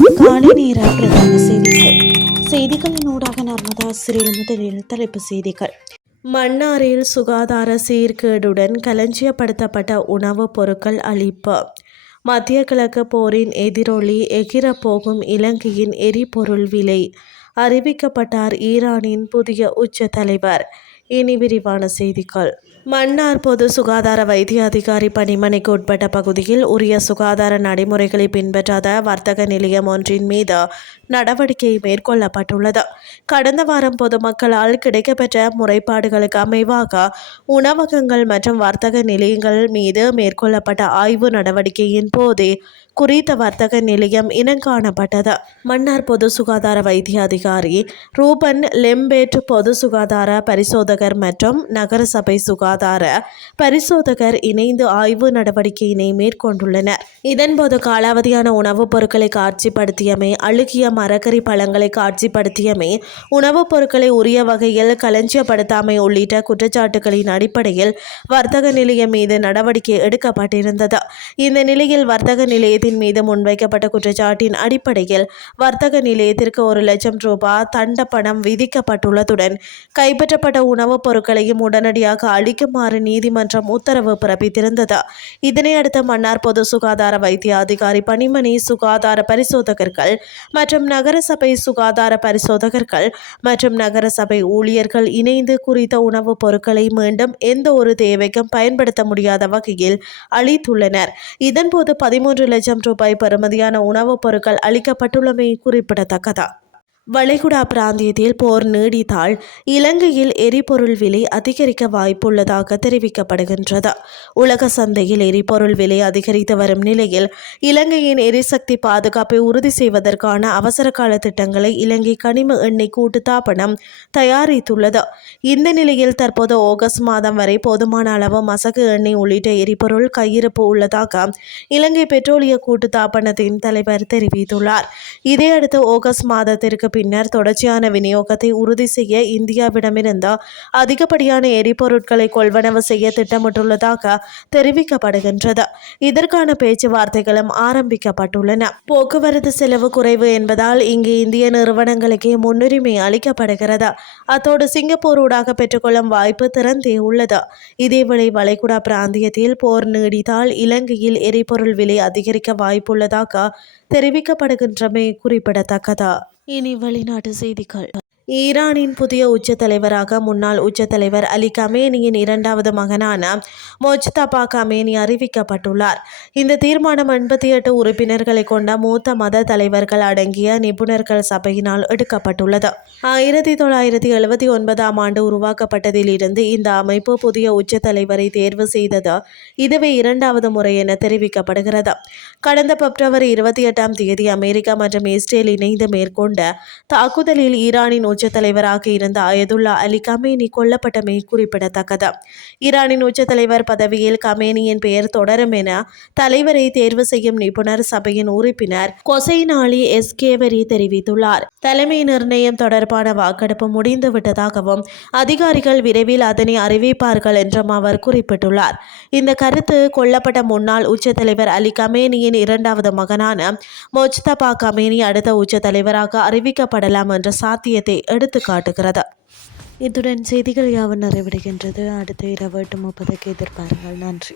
காலை நேர பிரதான செய்திகளின் ஊடாக நர்மதா சிறில் முதலில் தலைப்பு செய்திகள். மன்னாரில் சுகாதார சீர்கேடுடன் களஞ்சியப்படுத்தப்பட்ட உணவுப் பொருட்கள் அளிப்பு. மத்திய கிழக்கு போரின் எதிரொலி எகிரப்போகும் இலங்கையின் எரிபொருள் விலை. அறிவிக்கப்பட்டார் ஈரானின் புதிய உச்ச தலைவர். இனி விரிவான செய்திகள். மன்னார் பொது சுகாதார வைத்திய அதிகாரி பணிமனைக்கு உட்பட்ட பகுதியில் உரிய சுகாதார நடைமுறைகளை பின்பற்றாத வர்த்தக நிலையம் ஒன்றின் மீது நடவடிக்கை மேற்கொள்ளப்பட்டுள்ளது. கடந்த வாரம் பொதுமக்களால் கிடைக்கப்பெற்ற முறைப்பாடுகளுக்கு அமைவாக உணவகங்கள் மற்றும் வர்த்தக நிலையங்கள் மீது மேற்கொள்ளப்பட்ட ஆய்வு நடவடிக்கையின் போதே குறித்த வர்த்தக நிலையம் இனங்காணப்பட்டது. மன்னார் பொது சுகாதார வைத்திய அதிகாரி ரூபன் லெம்பேட் பொது சுகாதார பரிசோதகர் மற்றும் நகரசபை சுகாதார பரிசோதகர் இணைந்து ஆய்வு நடவடிக்கையினை மேற்கொண்டுள்ளனர். இதன்போது காலாவதியான உணவுப் பொருட்களை காட்சிப்படுத்தியமை, அழுகிய மரக்கறி பழங்களை காட்சிப்படுத்தியமை, உணவுப் பொருட்களை உரிய வகையில் களஞ்சியப்படுத்தாமை உள்ளிட்ட குற்றச்சாட்டுகளின் அடிப்படையில் வர்த்தக நிலையம் மீது நடவடிக்கை எடுக்கப்பட்டிருந்தது. இந்த நிலையில் வர்த்தக நிலையத்தின் மீது முன்வைக்கப்பட்ட குற்றச்சாட்டின் அடிப்படையில் வர்த்தக நிலையத்திற்கு 1 லட்சம் ரூபாய் தண்டப்பணம் விதிக்கப்பட்டுள்ளதுடன் கைப்பற்றப்பட்ட உணவுப் பொருட்களையும் உடனடியாக அளிக்குமாறு நீதிமன்றம் உத்தரவு பிறப்பித்திருந்தது. இதனையடுத்து மன்னார் பொது சுகாதார வைத்திய அதிகாரி பணிமனை சுகாதார பரிசோதகர்கள் மற்றும் நகரசபை சுகாதார பரிசோதகர்கள் மற்றும் நகரசபை ஊழியர்கள் இணைந்து குறித்த உணவுப் பொருட்களை மீண்டும் எந்த ஒரு தேவைக்கும் பயன்படுத்த முடியாத வகையில் அளித்துள்ளனர். இதன்போது 13 லட்சம் ரூபாய் பெறுமதியான உணவுப் பொருட்கள் அளிக்கப்பட்டுள்ளமை குறிப்பிடத்தக்கது. வளைகுடா பிராந்தியத்தில் போர் நீடித்தால் இலங்கையில் எரிபொருள் விலை அதிகரிக்க வாய்ப்புள்ளதாக தெரிவிக்கப்படுகின்றது. உலக சந்தையில் எரிபொருள் விலை அதிகரித்து வரும் நிலையில் இலங்கையின் எரிசக்தி பாதுகாப்பை உறுதி செய்வதற்கான அவசர கால திட்டங்களை இலங்கை கனிம எண்ணெய் கூட்டுத்தாபனம் தயாரித்துள்ளது. இந்த நிலையில் தற்போது ஆகஸ்ட் மாதம் வரை போதுமான அளவு மசகு எண்ணெய் உள்ளிட்ட எரிபொருள் கையிருப்பு உள்ளதாக இலங்கை பெட்ரோலிய கூட்டுத்தாபனத்தின் தலைவர் தெரிவித்துள்ளார். இதையடுத்து ஆகஸ்ட் மாதத்திற்கு பின்னர் தொடர்ச்சியான விநியோகத்தை உறுதி செய்ய இந்தியாவிடமிருந்து அதிகப்படியான எரிபொருட்களை கொள்வனவு செய்ய திட்டமிட்டுள்ளதாக தெரிவிக்கப்படுகின்றது. இதற்கான பேச்சுவார்த்தைகளும் ஆரம்பிக்கப்பட்டுள்ளன. போக்குவரத்து செலவு குறைவு என்பதால் இங்கு இந்திய நிறுவனங்களுக்கே முன்னுரிமை அளிக்கப்படுகிறது. அத்தோடு சிங்கப்பூர் ஊடாக பெற்றுக்கொள்ளும் வாய்ப்பு திறந்தே உள்ளது. இதேவேளை வளைகுடா பிராந்தியத்தில் போர் நீடித்தால் இலங்கையில் எரிபொருள் விலை அதிகரிக்க வாய்ப்புள்ளதாக தெரிவிக்கப்படுகின்றமை குறிப்பிடத்தக்கது. இனி வெளிநாட்டு செய்திகள். ஈரானின் புதிய உச்ச தலைவராக முன்னாள் உச்ச தலைவர் அலி கமேனியின் 2வது மகனான மொஜ்தபா கமேனி அறிவிக்கப்பட்டுள்ளார். இந்த தீர்மானம் 88 உறுப்பினர்களை கொண்ட மூத்த மத தலைவர்கள் அடங்கிய நிபுணர்கள் சபையினால் எடுக்கப்பட்டுள்ளது. 1979ஆம் ஆண்டு உருவாக்கப்பட்டதில் இருந்து இந்த அமைப்பு புதிய உச்ச தலைவரை தேர்வு செய்தது இதுவே 2வது முறை என தெரிவிக்கப்படுகிறது. கடந்த பிப்ரவரி 28ஆம் தேதி அமெரிக்கா மற்றும் இஸ்ரேல் இணைந்து மேற்கொண்ட தாக்குதலில் ஈரானின் உச்ச தலைவராக இருந்த அயதுல்லா அலி கமேனி கொல்லப்பட்டமை குறிப்பிடத்தக்கது. ஈரானின் உச்ச தலைவர் பதவியில் கமேனியின் பெயர் தொடரும் என தலைவரை தேர்வு செய்யும் நிபுணர் சபையின் உறுப்பினர் கொசைன் அலி எஸ்கேவரி தெரிவித்துள்ளார். தலைமை நிர்ணயம் தொடர்பான வாக்கெடுப்பு முடிந்துவிட்டதாகவும் அதிகாரிகள் விரைவில் அதனை அறிவிப்பார்கள் என்றும் அவர் குறிப்பிட்டுள்ளார். இந்த கருத்து கொல்லப்பட்ட முன்னாள் உச்ச தலைவர் அலி கமேனியின் 2வது மகனான மொஜ்தபா கமேனி அடுத்த உச்ச தலைவராக அறிவிக்கப்படலாம் என்ற சாத்தியத்தை எடுத்து காட்டுகிறது. இத்துடன் செய்திகள் யாவும் நிறைவடைகின்றது. அடுத்த இரவு 8:30 எதிர்பாருங்கள். நன்றி.